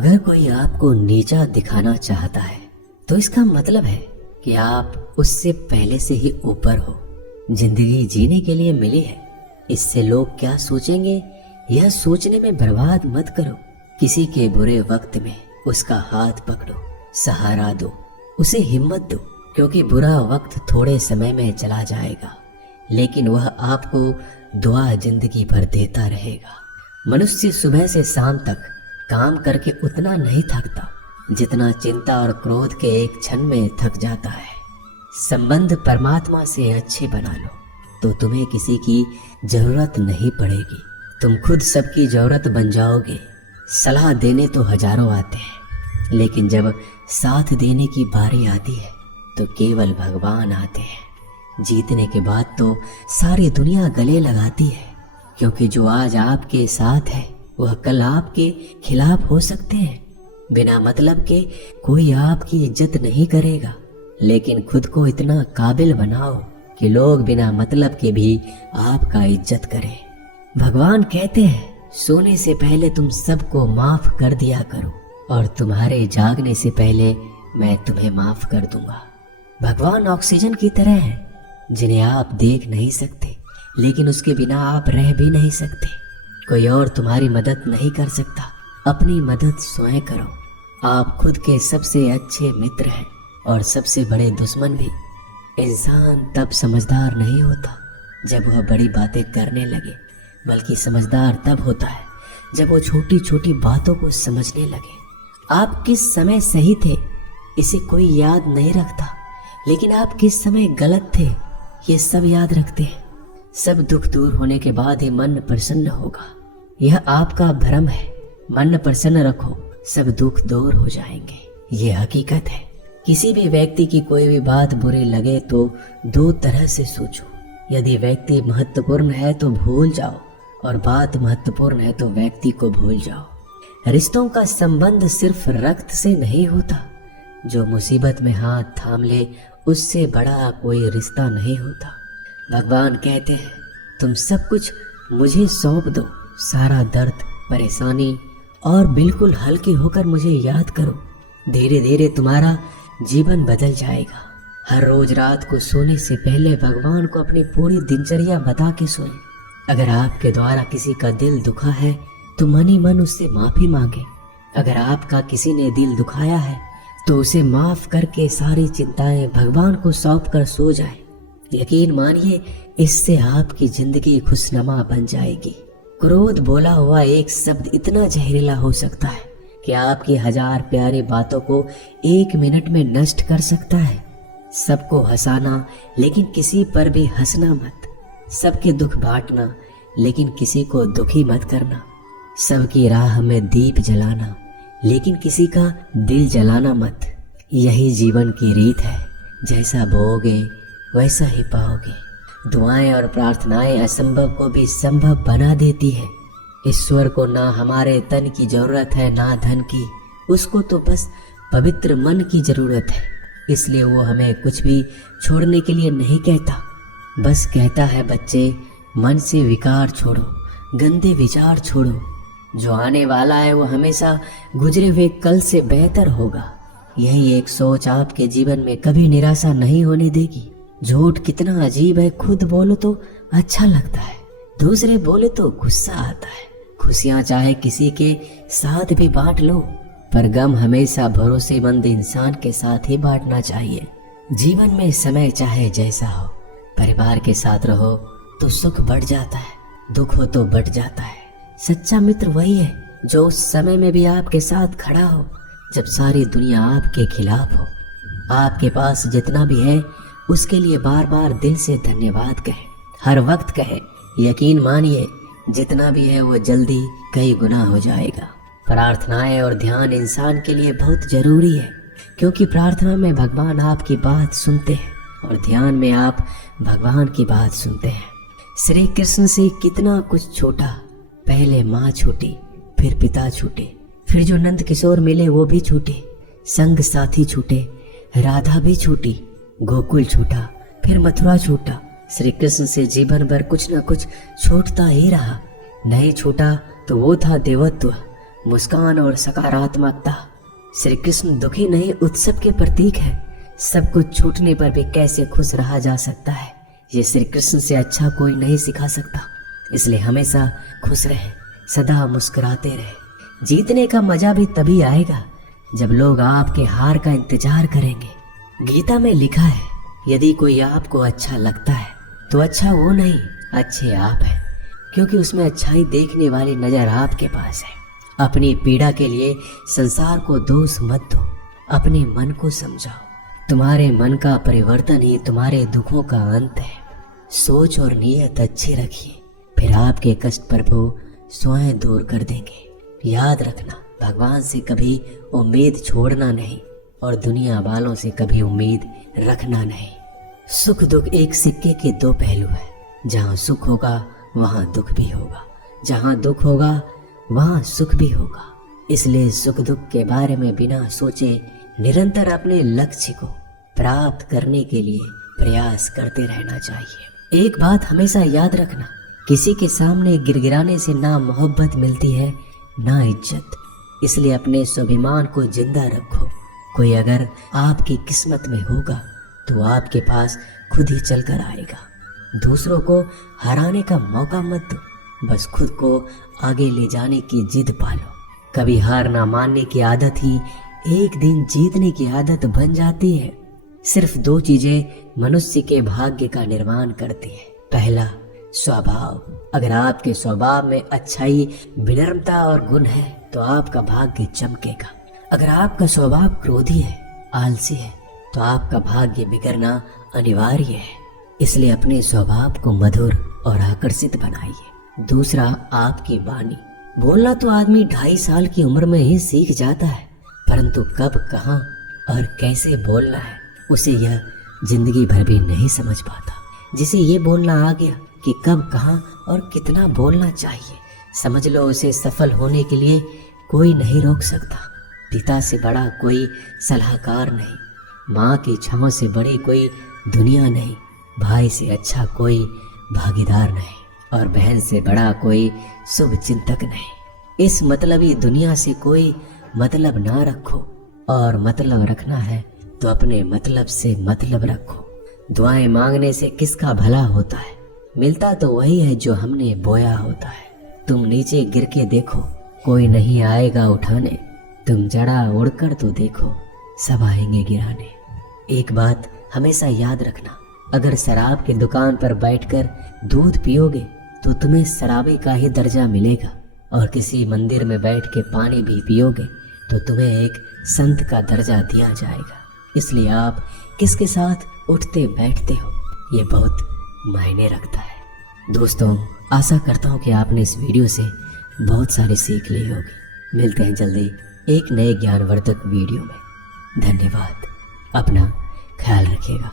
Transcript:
अगर कोई आपको नीचा दिखाना चाहता है तो इसका मतलब है कि आप उससे पहले से ही ऊपर हो। जिंदगी जीने के लिए मिली है, इससे लोग क्या सोचेंगे यह सोचने में बर्बाद मत करो। किसी के बुरे वक्त में उसका हाथ पकड़ो, सहारा दो, उसे हिम्मत दो, क्योंकि बुरा वक्त थोड़े समय में चला जाएगा लेकिन वह आपको दुआ जिंदगी भर देता रहेगा। मनुष्य सुबह से शाम तक काम करके उतना नहीं थकता जितना चिंता और क्रोध के एक क्षण में थक जाता है। संबंध परमात्मा से अच्छे बना लो तो तुम्हें किसी की जरूरत नहीं पड़ेगी, तुम खुद सबकी जरूरत बन जाओगे। सलाह देने तो हजारों आते हैं लेकिन जब साथ देने की बारी आती है तो केवल भगवान आते हैं। जीतने के बाद तो सारी दुनिया गले लगाती है, क्योंकि जो आज आपके साथ है वह कल आपके खिलाफ हो सकते हैं। बिना मतलब के कोई आपकी इज्जत नहीं करेगा, लेकिन खुद को इतना काबिल बनाओ कि लोग बिना मतलब के भी आपका इज्जत करें। भगवान कहते हैं सोने से पहले तुम सबको माफ कर दिया करो और तुम्हारे जागने से पहले मैं तुम्हें माफ कर दूंगा। भगवान ऑक्सीजन की तरह है जिन्हें आप देख नहीं सकते, लेकिन उसके बिना आप रह भी नहीं सकते। कोई और तुम्हारी मदद नहीं कर सकता, अपनी मदद स्वयं करो। आप खुद के सबसे अच्छे मित्र हैं और सबसे बड़े दुश्मन भी। इंसान तब समझदार नहीं होता जब वह बड़ी बातें करने लगे, बल्कि समझदार तब होता है जब वो छोटी छोटी बातों को समझने लगे। आप किस समय सही थे इसे कोई याद नहीं रखता, लेकिन आप किस समय गलत थे ये सब याद रखते हैं। सब दुख दूर होने के बाद ही मन प्रसन्न होगा, यह आपका भ्रम है। मन प्रसन्न रखो, सब दुख दूर हो जाएंगे, ये हकीकत है। किसी भी व्यक्ति की कोई भी बात बुरी लगे तो दो तरह से सोचो। यदि व्यक्ति महत्वपूर्ण है तो भूल जाओ, और बात महत्वपूर्ण है तो व्यक्ति को भूल जाओ। रिश्तों का संबंध सिर्फ रक्त से नहीं होता, जो मुसीबत में हाथ थाम ले उससे बड़ा कोई रिश्ता नहीं होता। भगवान कहते हैं तुम सब कुछ मुझे सौंप दो, सारा दर्द परेशानी, और बिल्कुल हल्के होकर मुझे याद करो। धीरे धीरे तुम्हारा जीवन बदल जाएगा। हर रोज रात को सोने से पहले भगवान को अपनी पूरी दिनचर्या बता के सोएं। अगर आपके द्वारा किसी का दिल दुखा है तो मन ही मन उससे माफी मांगे। अगर आपका किसी ने दिल दुखाया है तो उसे माफ करके सारी चिंताएं भगवान को सौंप कर सो जाए। यकीन मानिए इससे आपकी जिंदगी खुशनुमा बन जाएगी। क्रोध बोला हुआ एक शब्द इतना जहरीला हो सकता है कि आपकी हजार प्यारी बातों को एक मिनट में नष्ट कर सकता है। सबको हंसाना लेकिन किसी पर भी हंसना मत। सबके दुख बांटना लेकिन किसी को दुखी मत करना। सबकी राह में दीप जलाना लेकिन किसी का दिल जलाना मत। यही जीवन की रीत है, जैसा बोओगे वैसा ही पाओगे। दुआएं और प्रार्थनाएं असंभव को भी संभव बना देती है। ईश्वर को ना हमारे तन की जरूरत है ना धन की, उसको तो बस पवित्र मन की जरूरत है। इसलिए वो हमें कुछ भी छोड़ने के लिए नहीं कहता, बस कहता है बच्चे मन से विकार छोड़ो, गंदे विचार छोड़ो। जो आने वाला है वो हमेशा गुजरे हुए कल से बेहतर होगा। यही एक सोच आपके जीवन में कभी निराशा नहीं होने देगी। झूठ कितना अजीब है, खुद बोलो तो अच्छा लगता है, दूसरे बोले तो गुस्सा आता है। खुशियां चाहे किसी के साथ भी बांट लो, पर गम हमेशा भरोसेमंद इंसान के साथ ही बांटना चाहिए। जीवन में समय चाहे जैसा हो, परिवार के साथ रहो तो सुख बढ़ जाता है, दुख हो तो बढ़ जाता है। सच्चा मित्र वही है जो उस समय में भी आपके साथ खड़ा हो जब सारी दुनिया आपके खिलाफ हो। आपके पास जितना भी है उसके लिए बार बार दिल से धन्यवाद कहे, हर वक्त कहे। यकीन मानिए जितना भी है वो जल्दी कई गुना हो जाएगा। प्रार्थनाएं और ध्यान इंसान के लिए बहुत जरूरी है, क्योंकि प्रार्थना में भगवान आपकी बात सुनते हैं और ध्यान में आप भगवान की बात सुनते हैं। श्री कृष्ण से कितना कुछ छूटा, पहले माँ छूटी, फिर पिता छूटे, फिर जो नंद किशोर मिले वो भी छूटे, संग साथी छूटे, राधा भी छूटी, गोकुल छूटा, फिर मथुरा छूटा। श्री कृष्ण से जीवन भर कुछ न कुछ छूटता ही रहा। नहीं छूटा तो वो था देवत्व, मुस्कान और सकारात्मकता। श्री कृष्ण दुखी नहीं, उत्सव के प्रतीक है। सब कुछ छूटने पर भी कैसे खुश रहा जा सकता है, ये श्री कृष्ण से अच्छा कोई नहीं सिखा सकता। इसलिए हमेशा खुश रहे, सदा मुस्कुराते रहे। जीतने का मजा भी तभी आएगा जब लोग आपके हार का इंतजार करेंगे। गीता में लिखा है, यदि कोई आपको अच्छा लगता है तो अच्छा वो नहीं, अच्छे आप हैं, क्योंकि उसमें अच्छाई देखने वाली नजर आपके पास है। अपनी पीड़ा के लिए संसार को दोष मत दो, अपने मन को समझाओ। तुम्हारे मन का परिवर्तन ही तुम्हारे दुखों का अंत है। सोच और नीयत अच्छी रखिए, फिर आपके कष्ट प्रभु स्वयं दूर कर देंगे। याद रखना, भगवान से कभी उम्मीद छोड़ना नहीं और दुनिया वालों से कभी उम्मीद रखना नहीं। सुख दुख एक सिक्के के दो पहलू है। जहाँ सुख होगा वहाँ दुख भी होगा, जहाँ दुख होगा वहाँ सुख भी होगा। इसलिए सुख दुख के बारे में बिना सोचे निरंतर अपने लक्ष्य को प्राप्त करने के लिए प्रयास करते रहना चाहिए। एक बात हमेशा याद रखना, किसी के सामने गिड़गिड़ाने से ना मोहब्बत मिलती है ना इज्जत। इसलिए अपने स्वाभिमान को जिंदा रखो। कोई अगर आपकी किस्मत में होगा तो आपके पास खुद ही चलकर आएगा। दूसरों को हराने का मौका मत दो, बस खुद को आगे ले जाने की जिद पालो। कभी हार ना मानने की आदत ही एक दिन जीतने की आदत बन जाती है। सिर्फ दो चीजें मनुष्य के भाग्य का निर्माण करती है। पहला, स्वभाव। अगर आपके स्वभाव में अच्छाई, विनम्रता और गुण है तो आपका भाग्य चमकेगा। अगर आपका स्वभाव क्रोधी है, आलसी है, तो आपका भाग्य बिगड़ना अनिवार्य है। इसलिए अपने स्वभाव को मधुर और आकर्षित बनाइए। दूसरा, आपकी वाणी। बोलना तो आदमी 2.5 साल की उम्र में ही सीख जाता है, परंतु कब, कहाँ और कैसे बोलना है उसे यह जिंदगी भर भी नहीं समझ पाता। जिसे ये बोलना आ गया कि कब, कहाँ और कितना बोलना चाहिए, समझ लो उसे सफल होने के लिए कोई नहीं रोक सकता। पिता से बड़ा कोई सलाहकार नहीं, माँ की छाँव से बड़ी कोई दुनिया नहीं, भाई से अच्छा कोई भागीदार नहीं और बहन से बड़ा कोई शुभ चिंतक नहीं। इस मतलबी दुनिया से कोई मतलब ना रखो, और मतलब रखना है तो अपने मतलब से मतलब रखो। दुआएं मांगने से किसका भला होता है, मिलता तो वही है जो हमने बोया होता है। तुम नीचे गिर के देखो, कोई नहीं आएगा उठाने। तुम जड़ा उड़कर तो देखो, सब आएंगे गिराने। एक बात हमेशा याद रखना, अगर शराब की दुकान पर बैठकर दूध पियोगे तो तुम्हें शराबी का ही दर्जा मिलेगा, और किसी मंदिर में बैठ के पानी भी पियोगे तो तुम्हें एक संत का दर्जा दिया जाएगा। इसलिए आप किसके साथ उठते बैठते हो ये बहुत मायने रखता है। दोस्तों, आशा करता हूँ कि आपने इस वीडियो से बहुत सारी सीख ली होगी। मिलते हैं जल्दी एक नए ज्ञानवर्धक वीडियो में। धन्यवाद। अपना ख्याल रखिएगा।